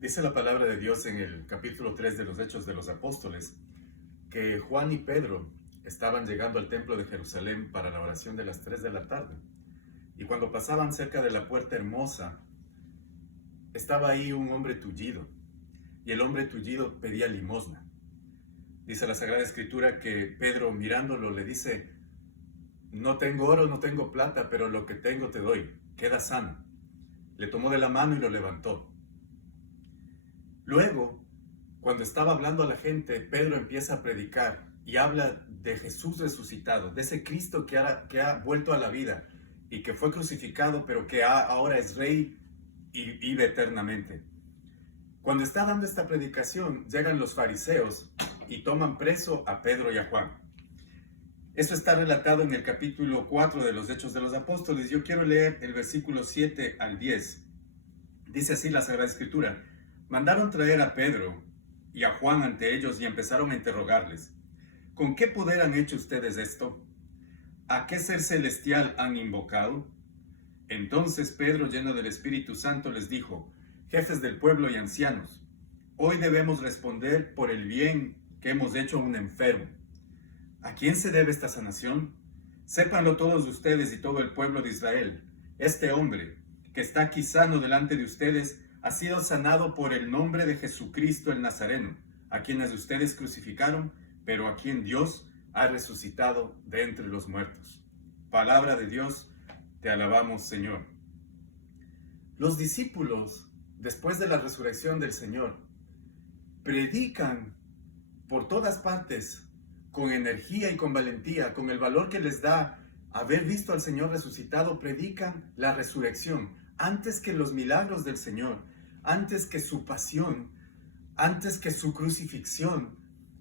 Dice la palabra de Dios en el capítulo 3 de los Hechos de los Apóstoles que Juan y Pedro estaban llegando al templo de Jerusalén para la oración de las 3 de la tarde. Y cuando pasaban cerca de la puerta hermosa, estaba ahí un hombre tullido. Y el hombre tullido pedía limosna. Dice la Sagrada Escritura que Pedro, mirándolo, le dice: no tengo oro, no tengo plata, pero lo que tengo te doy. Queda sano. Le tomó de la mano y lo levantó. Luego, cuando estaba hablando a la gente, Pedro empieza a predicar y habla de Jesús resucitado, de ese Cristo que ha vuelto a la vida y que fue crucificado, pero que ahora es rey y vive eternamente. Cuando está dando esta predicación, llegan los fariseos y toman preso a Pedro y a Juan. Eso está relatado en el capítulo 4 de los Hechos de los Apóstoles. Yo quiero leer el versículo 7 al 10. Dice así la Sagrada Escritura: mandaron traer a Pedro y a Juan ante ellos y empezaron a interrogarles: ¿con qué poder han hecho ustedes esto? ¿A qué ser celestial han invocado? Entonces Pedro, lleno del Espíritu Santo, les dijo: jefes del pueblo y ancianos, hoy debemos responder por el bien que hemos hecho a un enfermo. ¿A quién se debe esta sanación? Sépanlo todos ustedes y todo el pueblo de Israel. Este hombre, que está aquí sano delante de ustedes, ha sido sanado por el nombre de Jesucristo el Nazareno, a quienes ustedes crucificaron, pero a quien Dios ha resucitado de entre los muertos. Palabra de Dios, te alabamos, Señor. Los discípulos, después de la resurrección del Señor, predican por todas partes con energía y con valentía, con el valor que les da haber visto al Señor resucitado. Predican la resurrección antes que los milagros del Señor, antes que su pasión, antes que su crucifixión.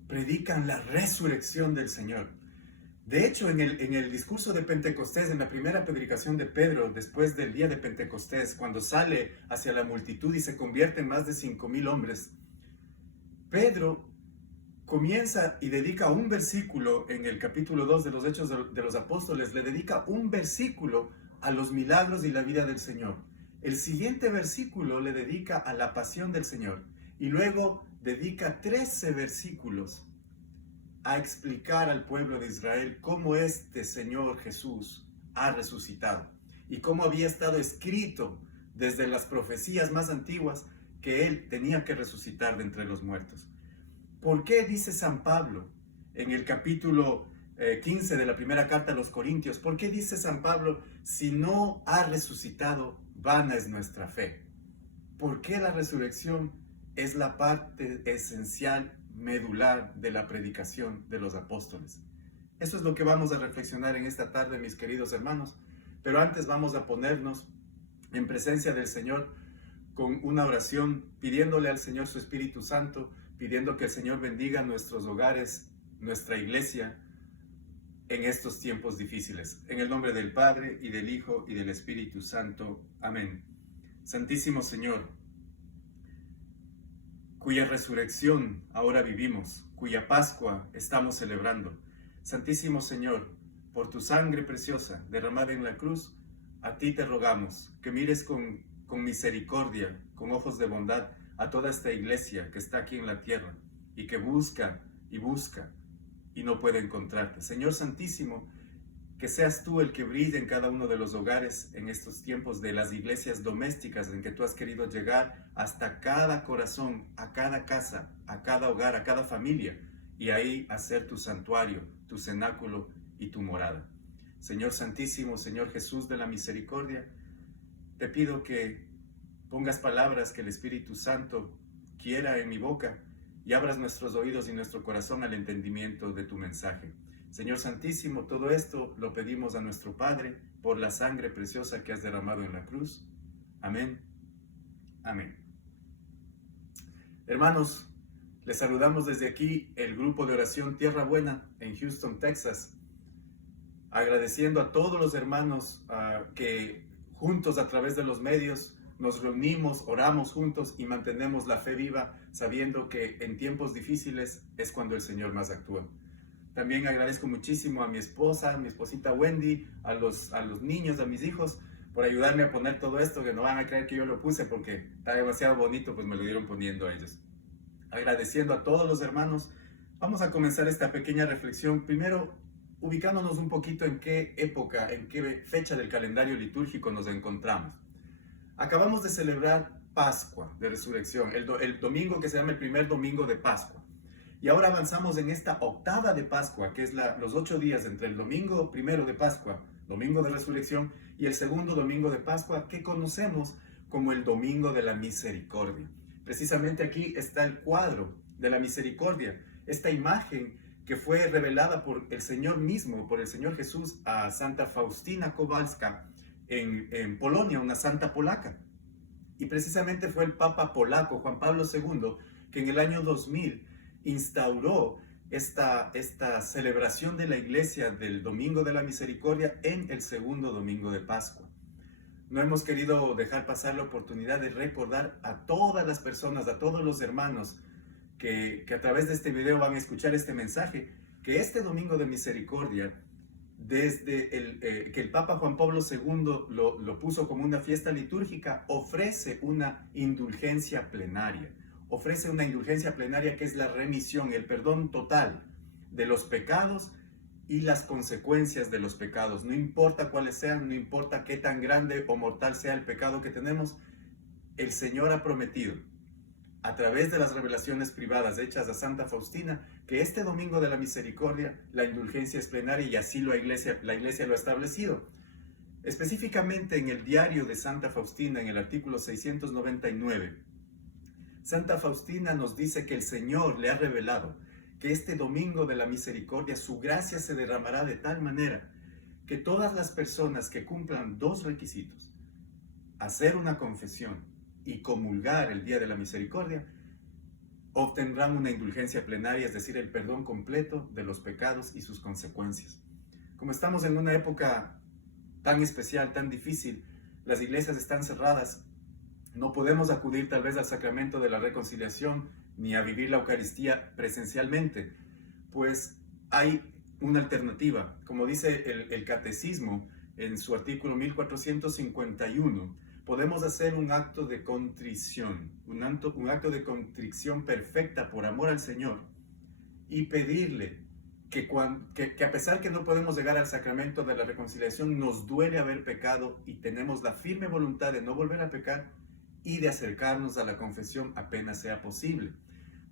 Predican la resurrección del Señor. De hecho, en el discurso de Pentecostés, en la primera predicación de Pedro, después del día de Pentecostés, cuando sale hacia la multitud y se convierte en más de 5,000 hombres, Pedro comienza y dedica un versículo en el capítulo 2 de los Hechos de los Apóstoles, le dedica un versículo a los milagros y la vida del Señor. El siguiente versículo le dedica a la pasión del Señor y luego dedica 13 versículos a explicar al pueblo de Israel cómo este Señor Jesús ha resucitado y cómo había estado escrito desde las profecías más antiguas que Él tenía que resucitar de entre los muertos. ¿Por qué dice San Pablo en el capítulo 15 de la primera carta a los Corintios? ¿Por qué dice San Pablo: si no ha resucitado, vana es nuestra fe? ¿Por qué la resurrección es la parte esencial, medular de la predicación de los apóstoles? Eso es lo que vamos a reflexionar en esta tarde, mis queridos hermanos. Pero antes vamos a ponernos en presencia del Señor con una oración, pidiéndole al Señor su Espíritu Santo, pidiendo que el Señor bendiga nuestros hogares, nuestra iglesia, en estos tiempos difíciles. En el nombre del Padre, y del Hijo, y del Espíritu Santo. Amén. Santísimo Señor, cuya resurrección ahora vivimos, cuya Pascua estamos celebrando. Santísimo Señor, por tu sangre preciosa derramada en la cruz, a ti te rogamos que mires con misericordia, con ojos de bondad, a toda esta iglesia que está aquí en la tierra y que busca y busca y no puede encontrarte. Señor Santísimo, que seas tú el que brille en cada uno de los hogares en estos tiempos de las iglesias domésticas en que tú has querido llegar hasta cada corazón, a cada casa, a cada hogar, a cada familia, y ahí hacer tu santuario, tu cenáculo y tu morada. Señor Santísimo, Señor Jesús de la misericordia, te pido que pongas palabras que el Espíritu Santo quiera en mi boca y abras nuestros oídos y nuestro corazón al entendimiento de tu mensaje. Señor Santísimo, todo esto lo pedimos a nuestro Padre por la sangre preciosa que has derramado en la cruz. Amén. Amén. Hermanos, les saludamos desde aquí el grupo de oración Tierra Buena en Houston, Texas, agradeciendo a todos los hermanos que juntos a través de los medios nos reunimos, oramos juntos y mantenemos la fe viva, sabiendo que en tiempos difíciles es cuando el Señor más actúa. También agradezco muchísimo a mi esposa, a mi esposita Wendy, a los niños, a mis hijos, por ayudarme a poner todo esto, que no van a creer que yo lo puse porque está demasiado bonito, pues me lo dieron poniendo ellos. Agradeciendo a todos los hermanos, vamos a comenzar esta pequeña reflexión. Primero, ubicándonos un poquito en qué época, en qué fecha del calendario litúrgico nos encontramos. Acabamos de celebrar Pascua de Resurrección, el domingo que se llama el primer domingo de Pascua. Y ahora avanzamos en esta octava de Pascua, que es los 8 días entre el domingo primero de Pascua, domingo de Resurrección, y el segundo domingo de Pascua, que conocemos como el domingo de la misericordia. Precisamente aquí está el cuadro de la misericordia, esta imagen que fue revelada por el Señor mismo, por el Señor Jesús a Santa Faustina Kowalska en Polonia, una santa polaca. Y precisamente fue el Papa polaco, Juan Pablo II, que en el año 2000 instauró esta celebración de la Iglesia del Domingo de la Misericordia en el segundo domingo de Pascua. No hemos querido dejar pasar la oportunidad de recordar a todas las personas, a todos los hermanos que a través de este video van a escuchar este mensaje, que este Domingo de Misericordia, desde que el Papa Juan Pablo II lo puso como una fiesta litúrgica, ofrece una indulgencia plenaria. Ofrece una indulgencia plenaria que es la remisión, el perdón total de los pecados y las consecuencias de los pecados. No importa cuáles sean, no importa qué tan grande o mortal sea el pecado que tenemos, el Señor ha prometido, a través de las revelaciones privadas hechas a Santa Faustina, que este Domingo de la Misericordia la indulgencia es plenaria, y así la Iglesia lo ha establecido. Específicamente en el diario de Santa Faustina, en el artículo 699, Santa Faustina nos dice que el Señor le ha revelado que este Domingo de la Misericordia su gracia se derramará de tal manera que todas las personas que cumplan 2 requisitos, hacer una confesión y comulgar el día de la misericordia, obtendrán una indulgencia plenaria, es decir, el perdón completo de los pecados y sus consecuencias. Como estamos en una época tan especial, tan difícil, las iglesias están cerradas, no podemos acudir tal vez al sacramento de la reconciliación ni a vivir la Eucaristía presencialmente, pues hay una alternativa. Como dice el Catecismo en su artículo 1451, podemos hacer un acto de contrición, un acto de contrición perfecta por amor al Señor, y pedirle que a pesar que no podemos llegar al sacramento de la reconciliación, nos duele haber pecado y tenemos la firme voluntad de no volver a pecar y de acercarnos a la confesión apenas sea posible.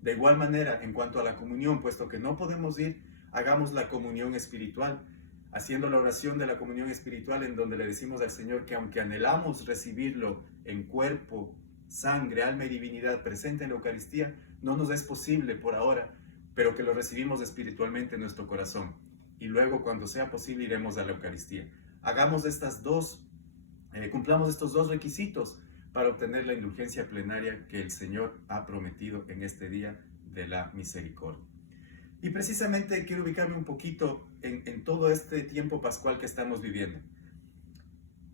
De igual manera, en cuanto a la comunión, puesto que no podemos ir, hagamos la comunión espiritual, haciendo la oración de la comunión espiritual, en donde le decimos al Señor que aunque anhelamos recibirlo en cuerpo, sangre, alma y divinidad presente en la Eucaristía, no nos es posible por ahora, pero que lo recibimos espiritualmente en nuestro corazón. Y luego, cuando sea posible, iremos a la Eucaristía. Cumplamos estos 2 requisitos para obtener la indulgencia plenaria que el Señor ha prometido en este día de la misericordia. Y precisamente quiero ubicarme un poquito en todo este tiempo pascual que estamos viviendo.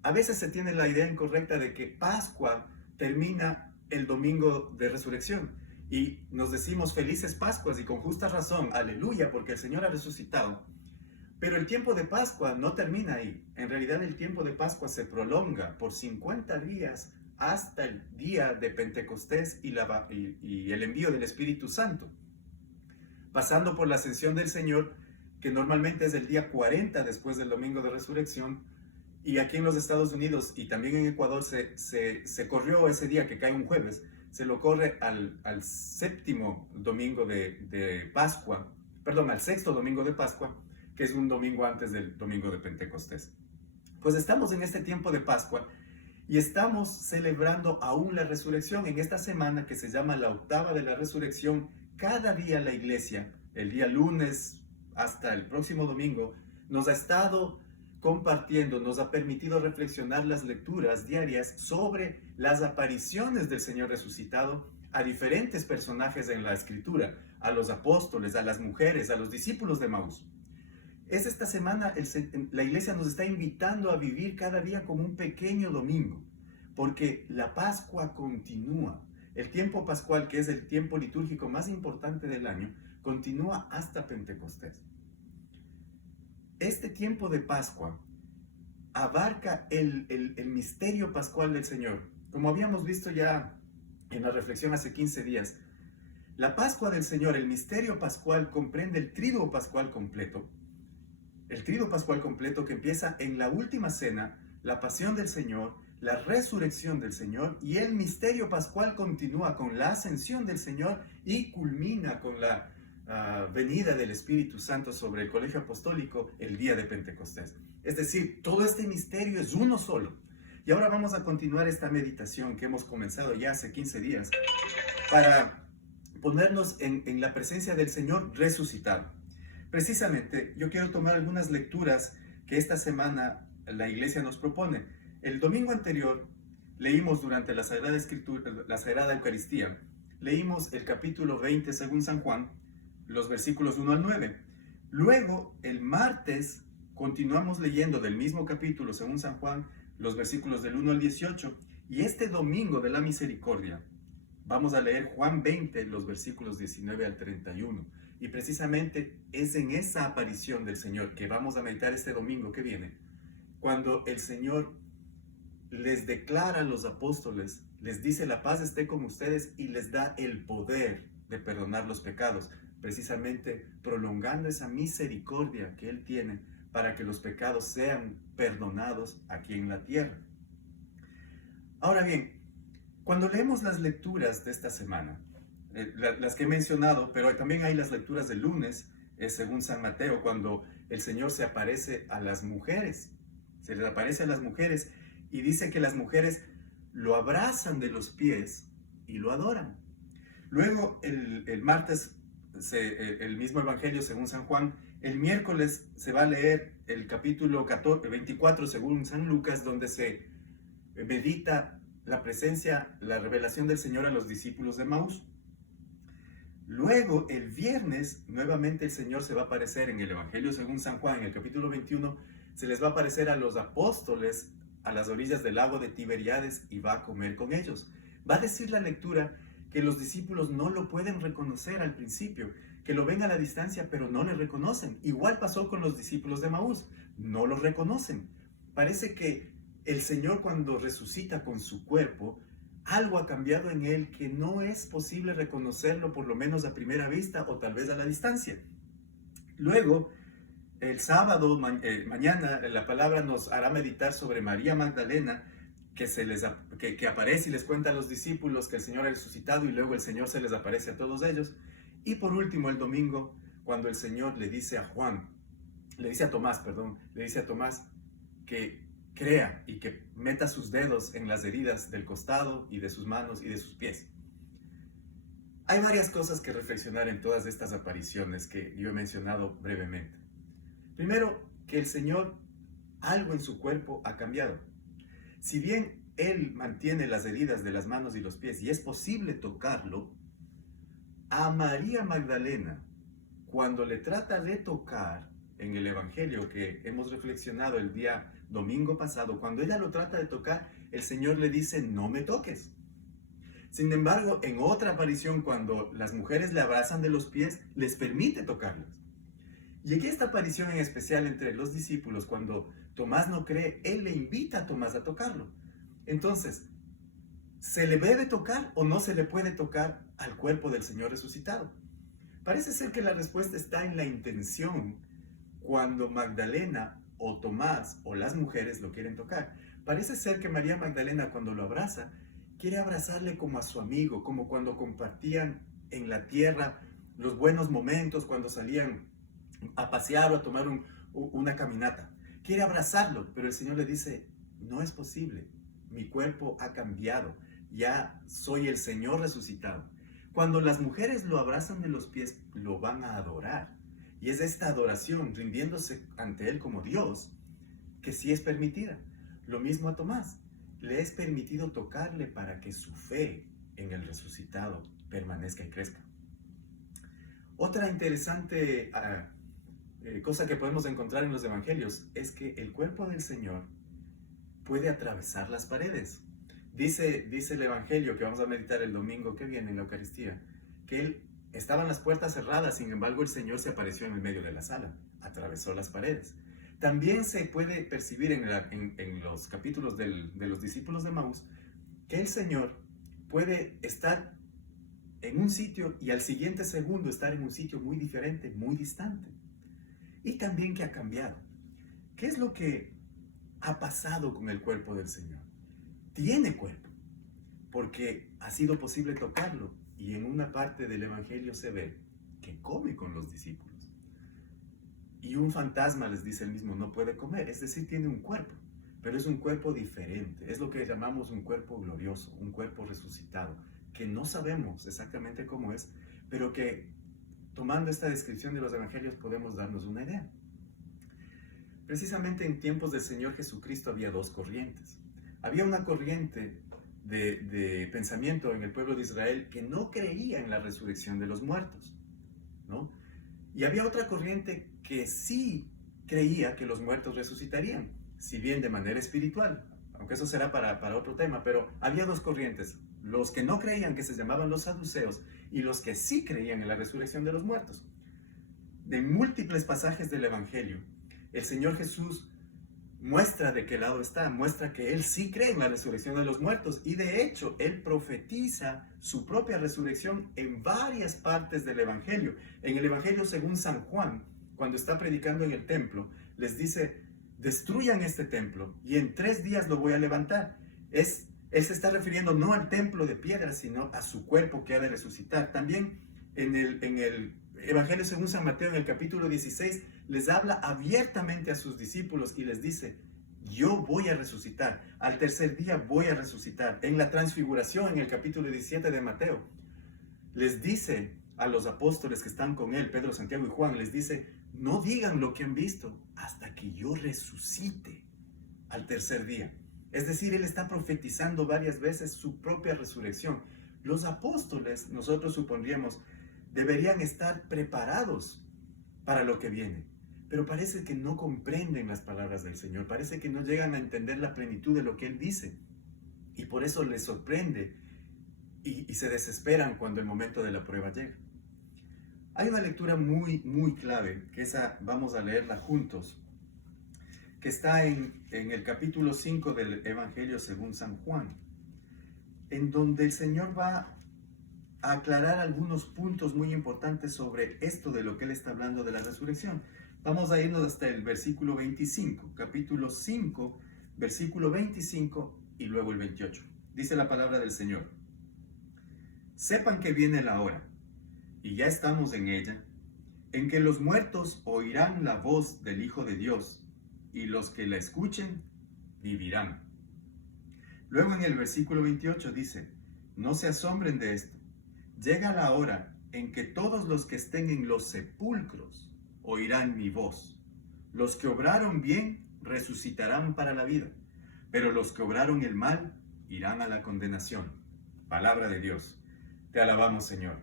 A veces se tiene la idea incorrecta de que Pascua termina el domingo de resurrección y nos decimos felices Pascuas, y con justa razón, aleluya, porque el Señor ha resucitado. Pero el tiempo de Pascua no termina ahí. En realidad el tiempo de Pascua se prolonga por 50 días hasta el día de Pentecostés y el envío del Espíritu Santo, pasando por la ascensión del Señor, que normalmente es el día 40 después del domingo de resurrección, y aquí en los Estados Unidos y también en Ecuador se corrió ese día, que cae un jueves, se lo corre al séptimo domingo de Pascua, perdón, al sexto domingo de Pascua, que es un domingo antes del domingo de Pentecostés. Pues estamos en este tiempo de Pascua y estamos celebrando aún la resurrección en esta semana que se llama la octava de la resurrección. Cada día la Iglesia, el día lunes hasta el próximo domingo, nos ha estado compartiendo, nos ha permitido reflexionar las lecturas diarias sobre las apariciones del Señor resucitado a diferentes personajes en la Escritura, a los apóstoles, a las mujeres, a los discípulos de Maús. Esta semana la Iglesia nos está invitando a vivir cada día como un pequeño domingo, porque la Pascua continúa. El tiempo pascual, que es el tiempo litúrgico más importante del año, continúa hasta Pentecostés. Este tiempo de Pascua abarca el misterio pascual del Señor. Como habíamos visto ya en la reflexión hace 15 días, la Pascua del Señor, el misterio pascual, comprende el triduo pascual completo. El triduo pascual completo que empieza en la última cena, la pasión del Señor, la resurrección del Señor, y el misterio pascual continúa con la ascensión del Señor y culmina con la venida del Espíritu Santo sobre el colegio apostólico el día de Pentecostés. Es decir, todo este misterio es uno solo. Y ahora vamos a continuar esta meditación que hemos comenzado ya hace 15 días para ponernos en la presencia del Señor resucitado. Precisamente, yo quiero tomar algunas lecturas que esta semana la iglesia nos propone. El domingo anterior leímos durante la Sagrada Escritura, la Sagrada Eucaristía, leímos el capítulo 20 según San Juan, los versículos 1 al 9. Luego, el martes, continuamos leyendo del mismo capítulo según San Juan, los versículos del 1 al 18. Y este domingo de la misericordia, vamos a leer Juan 20, los versículos 19 al 31. Y precisamente es en esa aparición del Señor que vamos a meditar este domingo que viene, cuando el Señor les declara a los apóstoles, les dice la paz esté con ustedes y les da el poder de perdonar los pecados, precisamente prolongando esa misericordia que Él tiene para que los pecados sean perdonados aquí en la tierra. Ahora bien, cuando leemos las lecturas de esta semana, las que he mencionado, pero también hay las lecturas del lunes, según San Mateo, cuando el Señor se aparece a las mujeres, se les aparece a las mujeres y dice que las mujeres lo abrazan de los pies y lo adoran. Luego el martes, el mismo Evangelio según San Juan, el miércoles se va a leer el capítulo 24 según San Lucas, donde se medita la presencia, la revelación del Señor a los discípulos de Maús. Luego, el viernes, nuevamente el Señor se va a aparecer en el Evangelio según San Juan, en el capítulo 21, se les va a aparecer a los apóstoles a las orillas del lago de Tiberíades y va a comer con ellos. Va a decir la lectura que los discípulos no lo pueden reconocer al principio, que lo ven a la distancia pero no le reconocen. Igual pasó con los discípulos de Maús, no lo reconocen. Parece que el Señor cuando resucita con su cuerpo, algo ha cambiado en él que no es posible reconocerlo por lo menos a primera vista o tal vez a la distancia. Luego, el sábado, mañana, la palabra nos hará meditar sobre María Magdalena, que aparece y les cuenta a los discípulos que el Señor ha resucitado y luego el Señor se les aparece a todos ellos. Y por último, el domingo, cuando el Señor le dice a Tomás que crea y que meta sus dedos en las heridas del costado y de sus manos y de sus pies. Hay varias cosas que reflexionar en todas estas apariciones que yo he mencionado brevemente. Primero, que el Señor, algo en su cuerpo ha cambiado. Si bien Él mantiene las heridas de las manos y los pies y es posible tocarlo, a María Magdalena, cuando le trata de tocar en el Evangelio que hemos reflexionado el día domingo pasado, cuando ella lo trata de tocar, el Señor le dice, no me toques. Sin embargo, en otra aparición, cuando las mujeres le abrazan de los pies, les permite tocarlos. Y en esta aparición en especial entre los discípulos, cuando Tomás no cree, Él le invita a Tomás a tocarlo. Entonces, ¿se le debe tocar o no se le puede tocar al cuerpo del Señor resucitado? Parece ser que la respuesta está en la intención cuando Magdalena o Tomás o las mujeres lo quieren tocar. Parece ser que María Magdalena cuando lo abraza, quiere abrazarle como a su amigo, como cuando compartían en la tierra los buenos momentos, cuando salían a pasear o a tomar una caminata. Quiere abrazarlo, pero el Señor le dice, no es posible, mi cuerpo ha cambiado, ya soy el Señor resucitado. Cuando las mujeres lo abrazan de los pies, lo van a adorar. Y es esta adoración, rindiéndose ante Él como Dios, que sí es permitida. Lo mismo a Tomás. Le es permitido tocarle para que su fe en el resucitado permanezca y crezca. Otra interesante cosa que podemos encontrar en los evangelios es que el cuerpo del Señor puede atravesar las paredes. Dice el evangelio que vamos a meditar el domingo que viene en la Eucaristía, que estaban las puertas cerradas, sin embargo el Señor se apareció en el medio de la sala, atravesó las paredes. También se puede percibir en los capítulos de los discípulos de Maús que el Señor puede estar en un sitio y al siguiente segundo estar en un sitio muy diferente, muy distante. Y también que ha cambiado. ¿Qué es lo que ha pasado con el cuerpo del Señor? Tiene cuerpo, porque ha sido posible tocarlo. Y en una parte del Evangelio se ve que come con los discípulos. Y un fantasma les dice el mismo, no puede comer. Es decir, tiene un cuerpo, pero es un cuerpo diferente. Es lo que llamamos un cuerpo glorioso, un cuerpo resucitado, que no sabemos exactamente cómo es, pero que tomando esta descripción de los Evangelios podemos darnos una idea. Precisamente en tiempos del Señor Jesucristo había dos corrientes. Había una corriente de pensamiento en el pueblo de Israel que no creía en la resurrección de los muertos, ¿no? Y había otra corriente que sí creía que los muertos resucitarían, si bien de manera espiritual, aunque eso será para otro tema, pero había dos corrientes, los que no creían, que se llamaban los saduceos, y los que sí creían en la resurrección de los muertos. De múltiples pasajes del Evangelio, el Señor Jesús muestra de qué lado está, muestra que Él sí cree en la resurrección de los muertos, y de hecho, Él profetiza su propia resurrección en varias partes del Evangelio. En el Evangelio según San Juan, cuando está predicando en el templo, les dice, destruyan este templo, y en 3 días lo voy a levantar. Él se está refiriendo no al templo de piedra, sino a su cuerpo que ha de resucitar. También en el Evangelio según San Mateo, en el capítulo 16, les habla abiertamente a sus discípulos y les dice, yo voy a resucitar, al tercer día voy a resucitar. En la transfiguración, en el capítulo 17 de Mateo, les dice a los apóstoles que están con él, Pedro, Santiago y Juan, les dice, no digan lo que han visto hasta que yo resucite al tercer día. Es decir, él está profetizando varias veces su propia resurrección. Los apóstoles, nosotros supondríamos, deberían estar preparados para lo que viene, pero parece que no comprenden las palabras del Señor, parece que no llegan a entender la plenitud de lo que Él dice, y por eso les sorprende y se desesperan cuando el momento de la prueba llega. Hay una lectura muy clave, que esa vamos a leerla juntos, que está en el capítulo 5 del Evangelio según San Juan, en donde el Señor va a aclarar algunos puntos muy importantes sobre esto de lo que Él está hablando de la resurrección. Vamos a irnos hasta el versículo 25, capítulo 5, versículo 25 y luego el 28. Dice la palabra del Señor. Sepan que viene la hora, y ya estamos en ella, en que los muertos oirán la voz del Hijo de Dios, y los que la escuchen vivirán. Luego en el versículo 28 dice, no se asombren de esto. Llega la hora en que todos los que estén en los sepulcros oirán mi voz. Los que obraron bien resucitarán para la vida, pero los que obraron el mal irán a la condenación. Palabra de Dios. Te alabamos, Señor.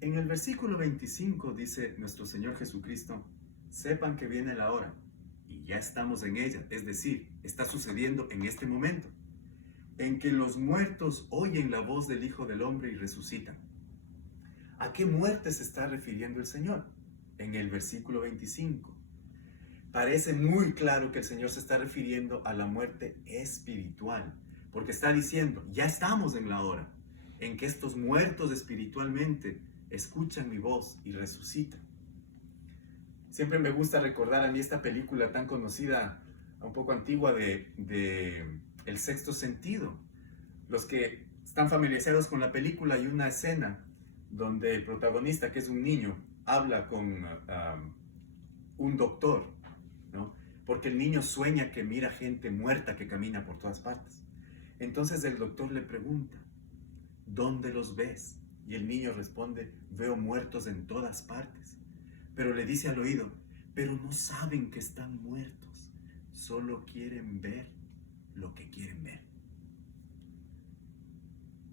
En el versículo 25 dice nuestro Señor Jesucristo, sepan que viene la hora, y ya estamos en ella, es decir, está sucediendo en este momento, en que los muertos oyen la voz del Hijo del Hombre y resucitan. ¿A qué muerte se está refiriendo el Señor? En el versículo 25. Parece muy claro que el Señor se está refiriendo a la muerte espiritual, porque está diciendo, ya estamos en la hora en que estos muertos espiritualmente escuchan mi voz y resucitan. Siempre me gusta recordar a mí esta película tan conocida, un poco antigua, de El Sexto Sentido. Los que están familiarizados con la película, hay una escena donde el protagonista, que es un niño, habla con un doctor, ¿no? Porque el niño sueña que mira gente muerta que camina por todas partes. Entonces el doctor le pregunta, ¿dónde los ves? Y el niño responde, veo muertos en todas partes. Pero le dice al oído, pero no saben que están muertos, solo quieren ver lo que quieren ver.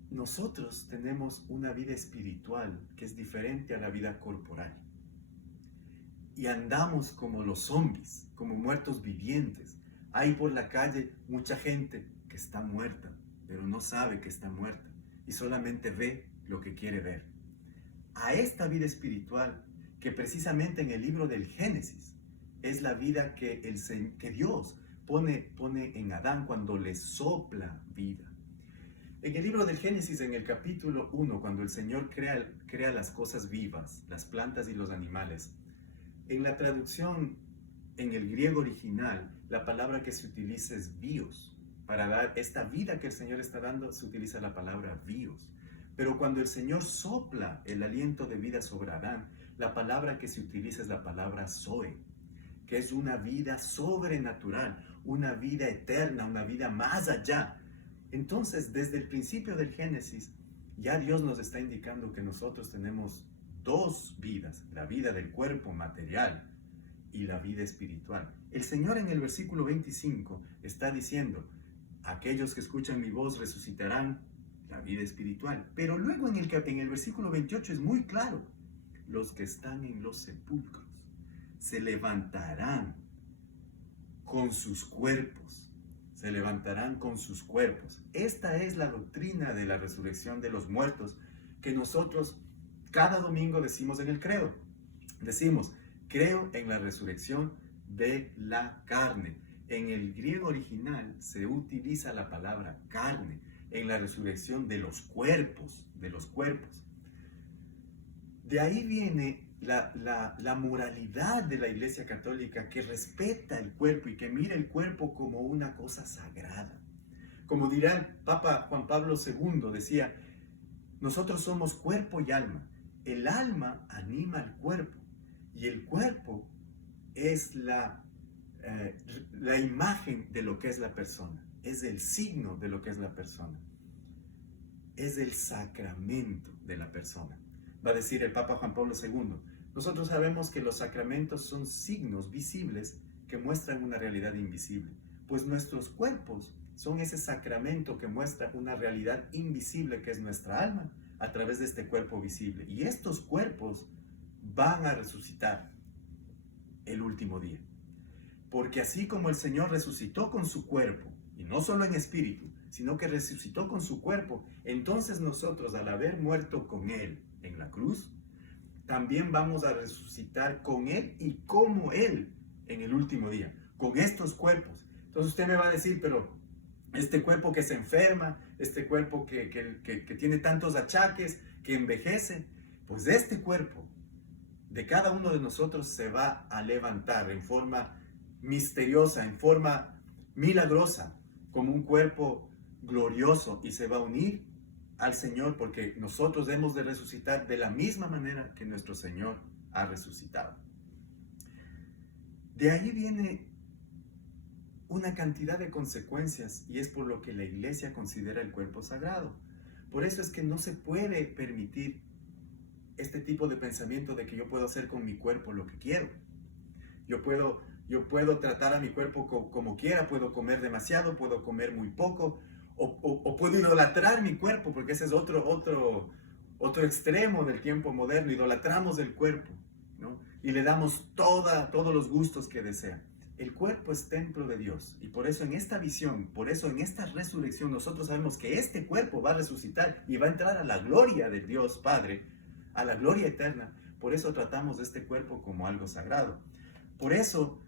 Nosotros tenemos una vida espiritual que es diferente a la vida corporal. Y andamos como los zombies, como muertos vivientes. Hay por la calle mucha gente que está muerta, pero no sabe que está muerta y solamente ve lo que quiere ver. A esta vida espiritual, que precisamente en el libro del Génesis es la vida que Dios pone en Adán cuando le sopla vida. En el libro del Génesis, en el capítulo 1, cuando el Señor crea las cosas vivas, las plantas y los animales, en la traducción en el griego original, la palabra que se utiliza es bios. Para dar esta vida que el Señor está dando, se utiliza la palabra bios. Pero cuando el Señor sopla el aliento de vida sobre Adán, la palabra que se utiliza es la palabra zoe, que es una vida sobrenatural, una vida eterna, una vida más allá. Entonces, desde el principio del Génesis, ya Dios nos está indicando que nosotros tenemos dos vidas, la vida del cuerpo material y la vida espiritual. El Señor en el versículo 25 está diciendo, aquellos que escuchan mi voz resucitarán, la vida espiritual. Pero luego en el versículo 28 es muy claro, los que están en los sepulcros se levantarán con sus cuerpos. Se levantarán con sus cuerpos. Esta es la doctrina de la resurrección de los muertos que nosotros cada domingo decimos en el credo. Decimos, creo en la resurrección de la carne. En el griego original se utiliza la palabra carne, en la resurrección de los cuerpos, De ahí viene la moralidad de la Iglesia Católica, que respeta el cuerpo y que mira el cuerpo como una cosa sagrada. Como dirá el Papa Juan Pablo II, decía, nosotros somos cuerpo y alma. El alma anima al cuerpo y el cuerpo es la imagen de lo que es la persona, es el signo de lo que es la persona, es el sacramento de la persona. Va a decir el Papa Juan Pablo II, nosotros sabemos que los sacramentos son signos visibles que muestran una realidad invisible, pues nuestros cuerpos son ese sacramento que muestra una realidad invisible que es nuestra alma a través de este cuerpo visible. Y estos cuerpos van a resucitar el último día. Porque así como el Señor resucitó con su cuerpo, y no solo en espíritu, sino que resucitó con su cuerpo, entonces nosotros, al haber muerto con Él en la cruz, también vamos a resucitar con Él y como Él en el último día, con estos cuerpos. Entonces usted me va a decir, pero este cuerpo que se enferma, este cuerpo que tiene tantos achaques, que envejece, pues este cuerpo de cada uno de nosotros se va a levantar en forma misteriosa, en forma milagrosa, como un cuerpo glorioso, y se va a unir al Señor, porque nosotros hemos de resucitar de la misma manera que nuestro Señor ha resucitado. De ahí viene una cantidad de consecuencias, y es por lo que la Iglesia considera el cuerpo sagrado. Por eso es que no se puede permitir este tipo de pensamiento de que yo puedo hacer con mi cuerpo lo que quiero. Yo puedo tratar a mi cuerpo como quiera, puedo comer demasiado, puedo comer muy poco, o puedo idolatrar mi cuerpo, porque ese es otro extremo del tiempo moderno. Idolatramos el cuerpo, ¿no? Y le damos todos los gustos que desea. El cuerpo es templo de Dios, y por eso en esta visión, por eso en esta resurrección, nosotros sabemos que este cuerpo va a resucitar y va a entrar a la gloria de Dios Padre, a la gloria eterna. Por eso tratamos este cuerpo como algo sagrado. Por eso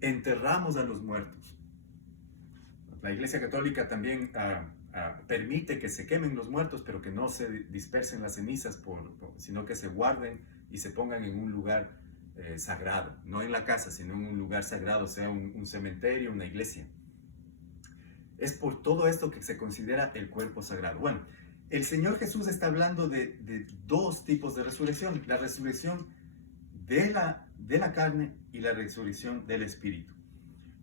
enterramos a los muertos. La Iglesia Católica también permite que se quemen los muertos, pero que no se dispersen las cenizas, sino que se guarden y se pongan en un lugar sagrado, no en la casa, sino en un lugar sagrado, sea un cementerio, una iglesia. Es por todo esto que se considera el cuerpo sagrado. Bueno, el Señor Jesús está hablando de dos tipos de resurrección: la resurrección de la carne y la resurrección del espíritu.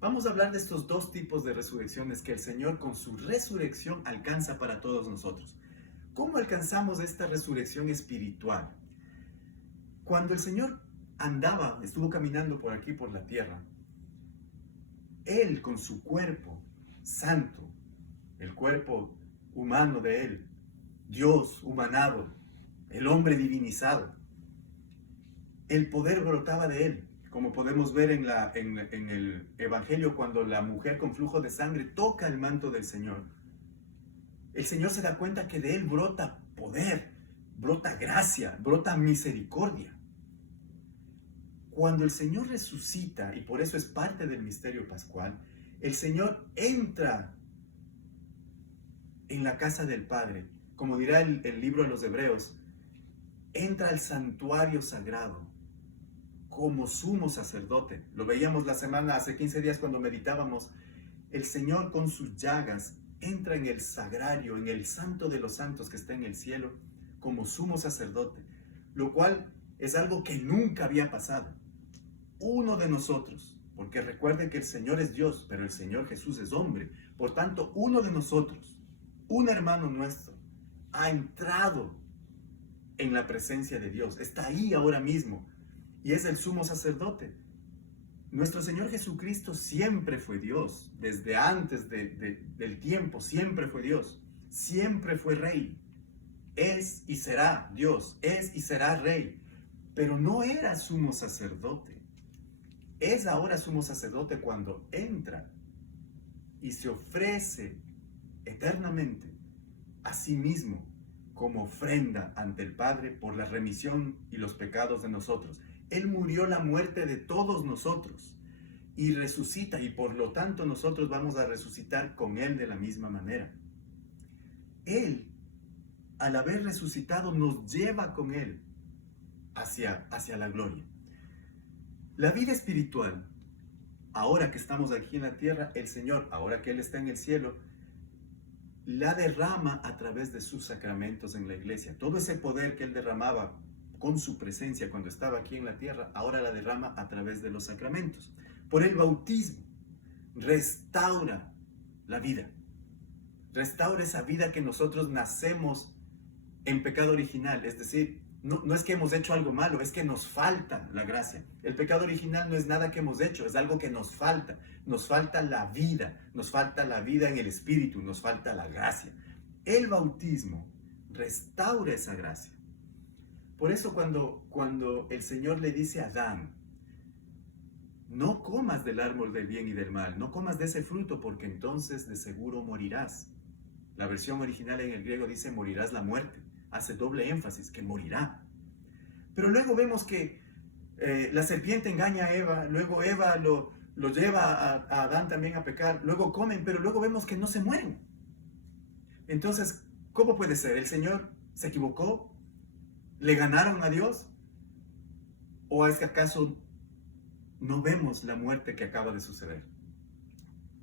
Vamos a hablar de estos dos tipos de resurrecciones que el Señor con su resurrección alcanza para todos nosotros. ¿Cómo alcanzamos esta resurrección espiritual? Cuando el Señor estuvo caminando por aquí, por la tierra, Él con su cuerpo santo, el cuerpo humano de Él, Dios humanado, el hombre divinizado, el poder brotaba de Él, como podemos ver en el Evangelio, cuando la mujer con flujo de sangre toca el manto del Señor. El Señor se da cuenta que de Él brota poder, brota gracia, brota misericordia. Cuando el Señor resucita, y por eso es parte del misterio pascual, el Señor entra en la casa del Padre, como dirá el libro de los Hebreos, entra al santuario sagrado como sumo sacerdote. Lo veíamos hace 15 días cuando meditábamos. El Señor con sus llagas entra en el sagrario, en el santo de los santos que está en el cielo, como sumo sacerdote, lo cual es algo que nunca había pasado. Uno de nosotros, porque recuerden que el Señor es Dios, pero el Señor Jesús es hombre, por tanto, uno de nosotros, un hermano nuestro, ha entrado en la presencia de Dios, está ahí ahora mismo, y es el sumo sacerdote. Nuestro Señor Jesucristo siempre fue Dios, desde antes del tiempo, siempre fue Dios, siempre fue Rey, es y será Dios, es y será Rey, pero no era sumo sacerdote. Es ahora sumo sacerdote cuando entra y se ofrece eternamente a sí mismo como ofrenda ante el Padre por la remisión y los pecados de nosotros. Él murió la muerte de todos nosotros y resucita, y por lo tanto nosotros vamos a resucitar con Él de la misma manera. Él, al haber resucitado, nos lleva con Él hacia la gloria. La vida espiritual, ahora que estamos aquí en la tierra, el Señor, ahora que Él está en el cielo, la derrama a través de sus sacramentos en la iglesia. Todo ese poder que Él derramaba con su presencia cuando estaba aquí en la tierra, ahora la derrama a través de los sacramentos. Por el bautismo, restaura la vida. Restaura esa vida que nosotros nacemos en pecado original, es decir, no es que hemos hecho algo malo, es que nos falta la gracia. El pecado original no es nada que hemos hecho, es algo que nos falta. Nos falta la vida en el Espíritu, nos falta la gracia. El bautismo restaura esa gracia. Por eso cuando el Señor le dice a Adán, no comas del árbol del bien y del mal, no comas de ese fruto porque entonces de seguro morirás. La versión original en el griego dice morirás la muerte. Hace doble énfasis, que morirá. Pero luego vemos que la serpiente engaña a Eva, luego Eva lo lleva a Adán también a pecar, luego comen, pero luego vemos que no se mueren. Entonces, ¿cómo puede ser? ¿El Señor se equivocó? ¿Le ganaron a Dios? ¿O es que acaso no vemos la muerte que acaba de suceder?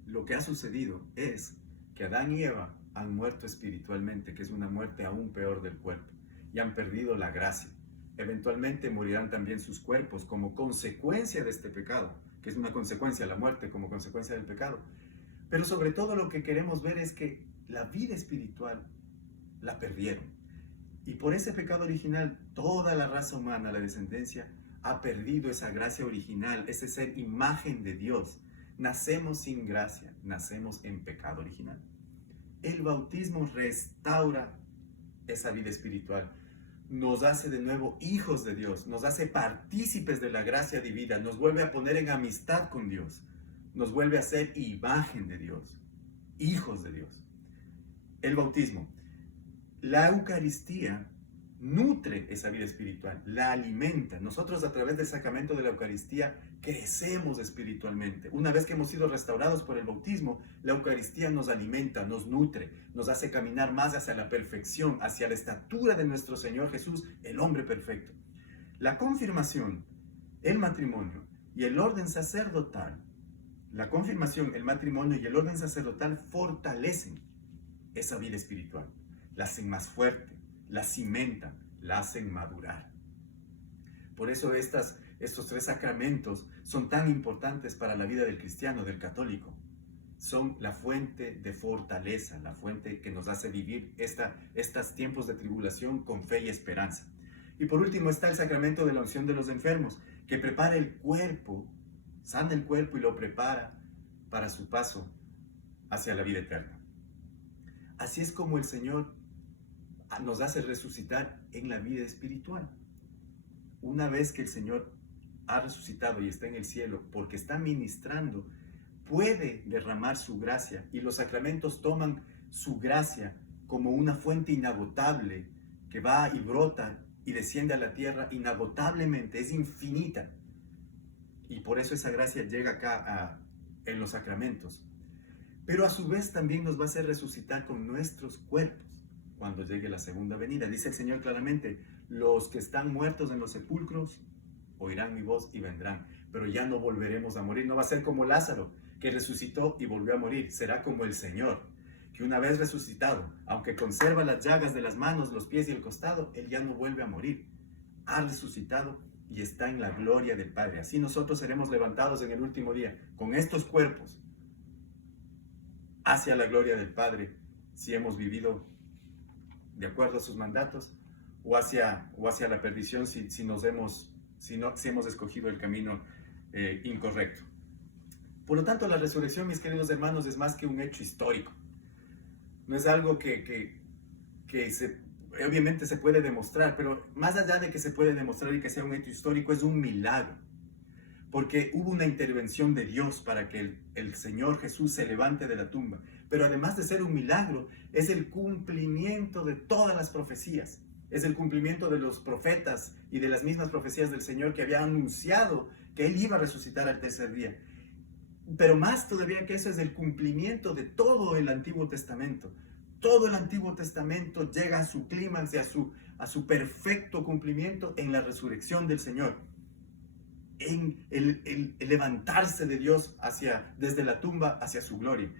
Lo que ha sucedido es que Adán y Eva han muerto espiritualmente, que es una muerte aún peor del cuerpo, y han perdido la gracia. Eventualmente morirán también sus cuerpos como consecuencia de este pecado, que es una consecuencia, la muerte como consecuencia del pecado. Pero sobre todo lo que queremos ver es que la vida espiritual la perdieron. Y por ese pecado original, toda la raza humana, la descendencia, ha perdido esa gracia original, ese ser imagen de Dios. Nacemos sin gracia, nacemos en pecado original. El bautismo restaura esa vida espiritual, nos hace de nuevo hijos de Dios, nos hace partícipes de la gracia divina, nos vuelve a poner en amistad con Dios, nos vuelve a ser imagen de Dios, hijos de Dios. El bautismo, la Eucaristía nutre esa vida espiritual, la alimenta. Nosotros a través del sacramento de la Eucaristía crecemos espiritualmente. Una vez que hemos sido restaurados por el bautismo, la Eucaristía nos alimenta, nos nutre, nos hace caminar más hacia la perfección, hacia la estatura de nuestro Señor Jesús, el hombre perfecto. La confirmación, el matrimonio y el orden sacerdotal, la confirmación, el matrimonio y el orden sacerdotal fortalecen esa vida espiritual, la hacen más fuerte, la cimentan, la hacen madurar. Por eso estos tres sacramentos son tan importantes para la vida del cristiano, del católico. Son la fuente de fortaleza, la fuente que nos hace vivir estos tiempos de tribulación con fe y esperanza. Y por último está el sacramento de la unción de los enfermos, que prepara el cuerpo, sana el cuerpo y lo prepara para su paso hacia la vida eterna. Así es como el Señor nos hace resucitar en la vida espiritual. Una vez que el Señor ha resucitado y está en el cielo, porque está ministrando, puede derramar su gracia, y los sacramentos toman su gracia como una fuente inagotable que va y brota y desciende a la tierra inagotablemente, es infinita. y por eso esa gracia llega acá en los sacramentos. Pero a su vez también nos va a hacer resucitar con nuestros cuerpos cuando llegue la segunda venida. Dice el Señor claramente, los que están muertos en los sepulcros oirán mi voz y vendrán, pero ya no volveremos a morir. No va a ser como Lázaro, que resucitó y volvió a morir. Será como el Señor, que una vez resucitado, aunque conserva las llagas de las manos, los pies y el costado, Él ya no vuelve a morir. Ha resucitado y está en la gloria del Padre. Así nosotros seremos levantados en el último día, con estos cuerpos, hacia la gloria del Padre, si hemos vivido de acuerdo a sus mandatos, o hacia la perdición si hemos escogido el camino incorrecto. Por lo tanto, la resurrección, mis queridos hermanos, es más que un hecho histórico. No es algo que obviamente se puede demostrar, pero más allá de que se puede demostrar y que sea un hecho histórico, es un milagro. Porque hubo una intervención de Dios para que el Señor Jesús se levante de la tumba. Pero además de ser un milagro, es el cumplimiento de todas las profecías. Es el cumplimiento de los profetas y de las mismas profecías del Señor que había anunciado que Él iba a resucitar al tercer día. Pero más todavía que eso, es el cumplimiento de todo el Antiguo Testamento. Todo el Antiguo Testamento llega a su clímax y a su perfecto cumplimiento en la resurrección del Señor, en el levantarse de Dios desde la tumba hacia su gloria.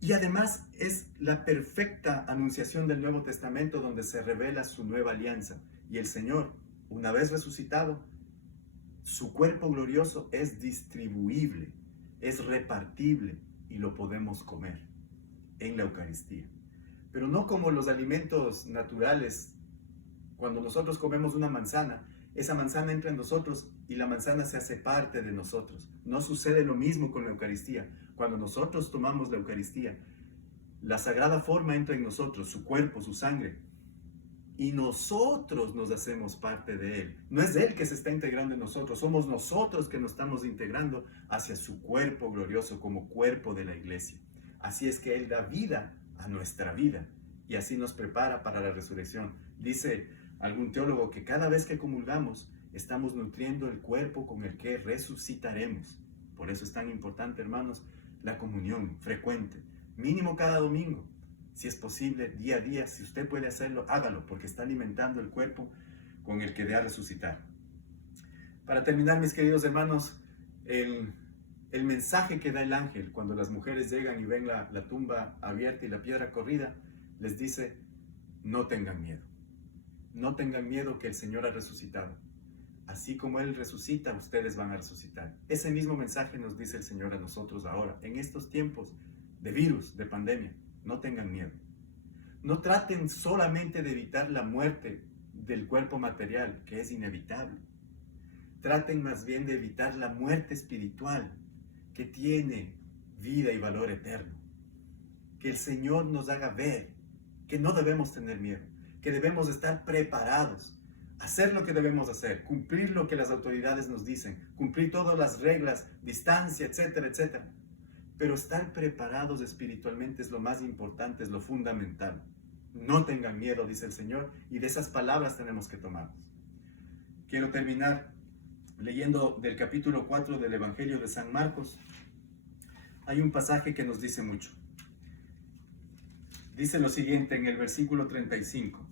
Y además es la perfecta anunciación del Nuevo Testamento donde se revela su nueva alianza. Y el Señor, una vez resucitado, su cuerpo glorioso es distribuible, es repartible y lo podemos comer en la Eucaristía. Pero no como los alimentos naturales. Cuando nosotros comemos una manzana, esa manzana entra en nosotros y la manzana se hace parte de nosotros. No sucede lo mismo con la Eucaristía. Cuando nosotros tomamos la Eucaristía, la sagrada forma entra en nosotros, su cuerpo, su sangre, y nosotros nos hacemos parte de Él. No es Él que se está integrando en nosotros, somos nosotros que nos estamos integrando hacia su cuerpo glorioso como cuerpo de la iglesia. Así es que Él da vida a nuestra vida y así nos prepara para la resurrección. Dice algún teólogo que cada vez que comulgamos estamos nutriendo el cuerpo con el que resucitaremos. Por eso es tan importante, hermanos, la comunión frecuente, mínimo cada domingo. Si es posible, día a día, si usted puede hacerlo, hágalo, porque está alimentando el cuerpo con el que debe resucitar. Para terminar, mis queridos hermanos, el mensaje que da el ángel cuando las mujeres llegan y ven la tumba abierta y la piedra corrida, les dice, no tengan miedo. No tengan miedo, que el Señor ha resucitado. Así como Él resucita, ustedes van a resucitar. Ese mismo mensaje nos dice el Señor a nosotros ahora, en estos tiempos de virus, de pandemia. No tengan miedo. No traten solamente de evitar la muerte del cuerpo material, que es inevitable. Traten más bien de evitar la muerte espiritual, que tiene vida y valor eterno. Que el Señor nos haga ver que no debemos tener miedo, que debemos estar preparados, hacer lo que debemos hacer, cumplir lo que las autoridades nos dicen, cumplir todas las reglas, distancia, etcétera, etcétera. Pero estar preparados espiritualmente es lo más importante, es lo fundamental. No tengan miedo, dice el Señor, y de esas palabras tenemos que tomarnos. Quiero terminar leyendo del capítulo 4 del Evangelio de San Marcos. Hay un pasaje que nos dice mucho. Dice lo siguiente en el versículo 35.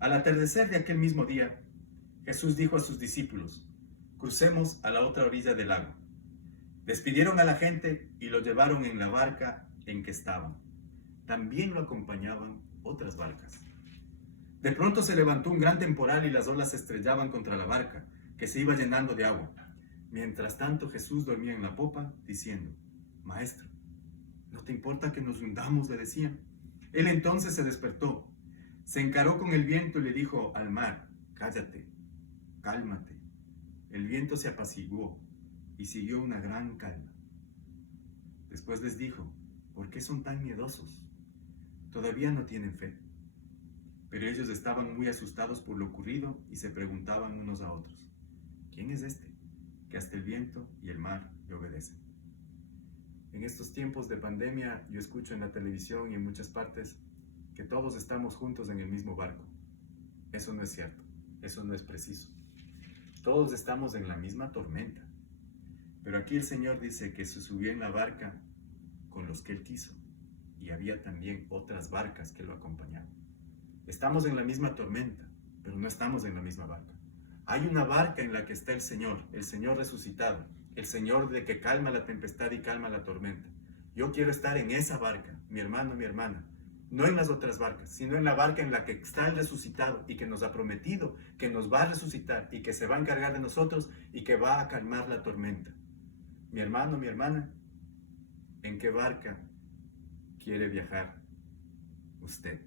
Al atardecer de aquel mismo día, Jesús dijo a sus discípulos, crucemos a la otra orilla del lago. Despidieron a la gente y lo llevaron en la barca en que estaban. También lo acompañaban otras barcas. De pronto se levantó un gran temporal y las olas se estrellaban contra la barca, que se iba llenando de agua. Mientras tanto Jesús dormía en la popa, diciendo, Maestro, ¿no te importa que nos hundamos?, le decían. Él entonces se despertó, se encaró con el viento y le dijo al mar, cállate, cálmate. El viento se apaciguó y siguió una gran calma. Después les dijo, ¿por qué son tan miedosos? ¿Todavía no tienen fe? Pero ellos estaban muy asustados por lo ocurrido y se preguntaban unos a otros, ¿quién es este que hasta el viento y el mar le obedecen? En estos tiempos de pandemia yo escucho en la televisión y en muchas partes que todos estamos juntos en el mismo barco. Eso no es cierto, eso no es preciso. todos estamos en la misma tormenta. Pero aquí el Señor dice que se subió en la barca con los que Él quiso. Y había también otras barcas que lo acompañaban. Estamos en la misma tormenta, pero no estamos en la misma barca. Hay una barca en la que está el Señor resucitado, el Señor de que calma la tempestad y calma la tormenta. Yo quiero estar en esa barca, mi hermano, mi hermana, no en las otras barcas, sino en la barca en la que está el resucitado y que nos ha prometido que nos va a resucitar y que se va a encargar de nosotros y que va a calmar la tormenta. Mi hermano, mi hermana, ¿en qué barca quiere viajar usted?